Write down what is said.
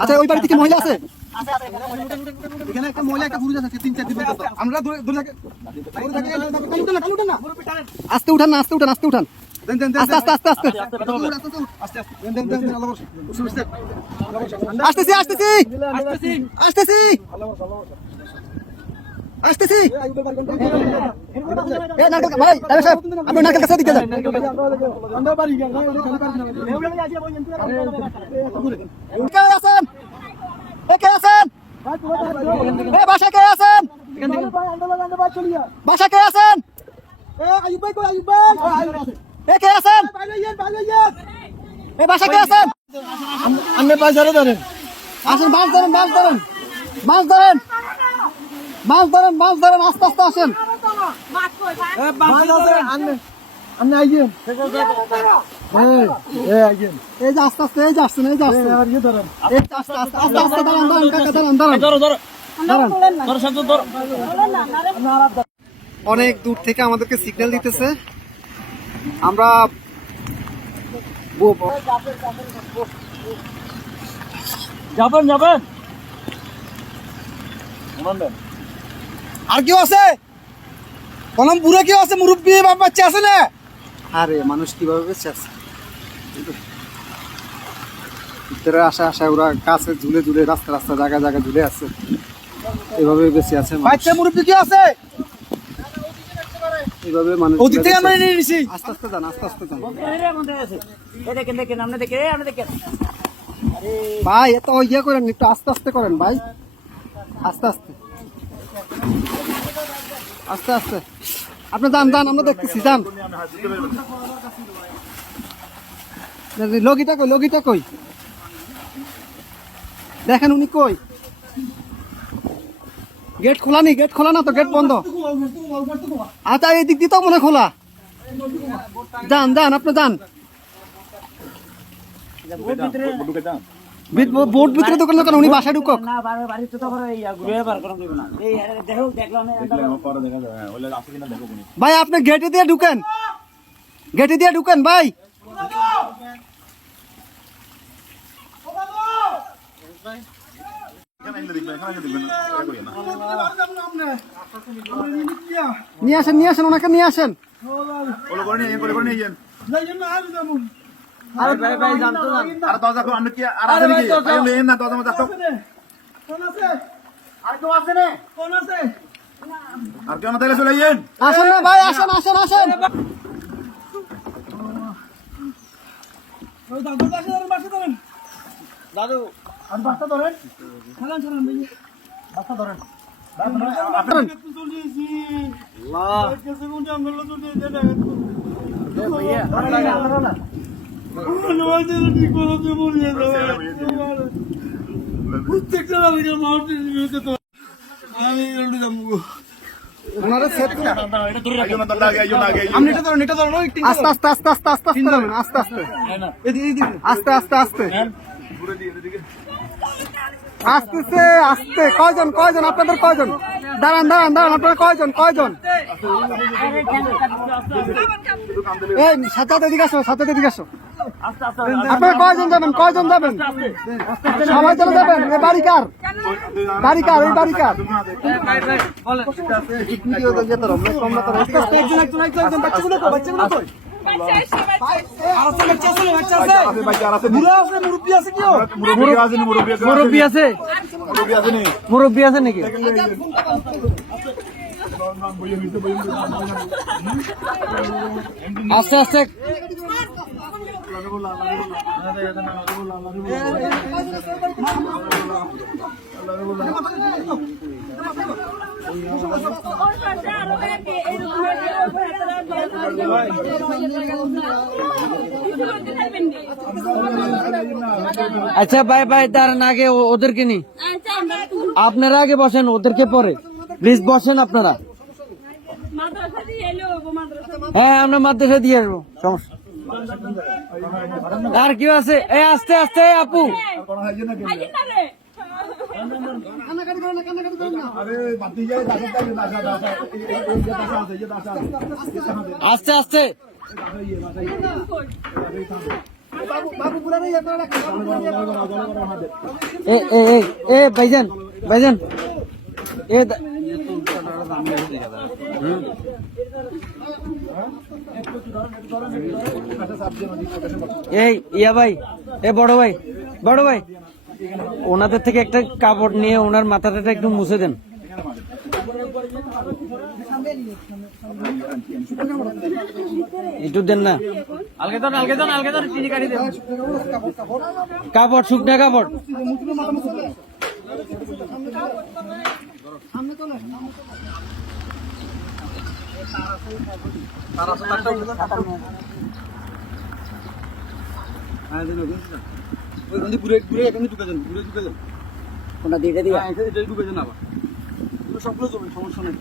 আচ্ছা ওই বাড়িতে কি মহিলা আছে? এখানে একটা মহিলা একটা পুরুষ আছে 3-4 দিন আমরা আস্তে উঠান না, আস্তে উঠান, আস্তে উঠান, আস্তে আস্তে আস্তে আস্তে আসতেছি আসতেছি আসতেছি আসতেছি। ভাই সাহেব আপনি নারকেল কাছে দিকে যান। কে আছেন? কে আছেন? বাসা কে আছেন? বাসা কে আছেন? কে আছেন? বাসা কে আছেন? আপনি বাজারে ধরেন, আসেন, মাছ ধরেন, মাছ ধরেন, মাছ ধরেন, মাছ ধরেন, মাছ ধরেন, আস্তে আস্তে আসেন। এই যে আস্তে আস্তে, এই যে আসছেন, এই যে আসছেন, আস্তে আস্তে আস্তে আস্তে দাঁড়ান, দাঁড়ান কাকা, দাঁড়ান, দাঁড়ান। অনেক দূর থেকে আমাদেরকে সিগন্যাল দিতেছে, আমরা যাবেন যাবেন। আর কেউ আছে? কলম পুরো কেউ আছে? মুরব্বী বাচ্চা আছে না? আরে মানুষ কিভাবে বেঁচে আছে? ভিতরে আসা আসা ওরা কাছে ঝুলে ঝুলে, রাস্তা রাস্তা জায়গা জায়গা ঝুলে আছে, এভাবে বেঁচে আছে। বাচ্চা মুরব্বী কি আছে? এইভাবে মানুষ ওদিক থেকে আমরা নিয়ে নিছি। আস্তে আস্তে যান, আস্তে আস্তে যান ভাই, এত ইয়ে করেন, একটু আস্তে আস্তে করেন ভাই, আস্তে আস্তে আস্তে আস্তে। আপনি যান যান, আমরা দেখতেছি, যান। লগিটা কই, লগিটা কই? দেখেন উনি কই? গেট খোলা নি? গেট খোলা না তো, গেট বন্ধ। আচ্ছা এই দিক দিয়ে তো মনে খোলা। যান যান, আপনি যান। বোট ভিতরে দোকান দোকান, উনি বাসায় ঢুকক। ভাই আপনি গেটে দিয়ে ঢুকেন, গেটে দিয়ে ঢুকেন ভাই। নিয়ে আসেন, নিয়ে আসেন, ওনাকে নিয়ে আসেন। আসেন না ভাই, আসেন আসেন আসেন। দাদু বাচ্চা ধরেন, বাচ্চা ধরেন। আস্তে আস্তে আস্তে আস্তে আস্তে আস্তে আস্তে আস্তে আস্তে আসতেছে, আসতে। কয়জন কয়জন আপনাদের, কয়জন? দাঁড়ান দাঁড়ান দাঁড়ান, আপনারা কয়জন কয়জন? এই সাথে এদিকে আসো, সাথে এদিকে আসো। আপনারা কয়জন যাবেন, কয়জন যাবেন? সবাই চলে যাবেন? এই বাড়ি কার? বাড়ি কার? এই বাড়ি কার? মুরব্বী আছে, মুরব্বী আছে নাকি? আস্তে আস্তে আচ্ছা ভাই ভাই, তার আগে ওদেরকে নি, আপনারা আগে বসেন, ওদেরকে পরে প্লিজ বসেন আপনারা। হ্যাঁ আমরা মাদ্রাসা দিয়ে আসবো, সমস্যা। আর কেউ আছে? এই আস্তে আস্তে আপু, আস্তে আস্তে বাবু বাবু পুরা নেই আপনারা রাখেন এ ভাইজান ভাইজান এ এই ইয়া ভাই এ বড় ভাই ওনাদের থেকে একটা কাপড় নিয়ে ওনার মাথাটা একটু মুছে দেন। একটু দেন না আলগে দেন চিনি কাটি দেন কাপড়, শুকনা কাপড়। কোনটা দিয়ে সবগুলো সমস্যা নেই।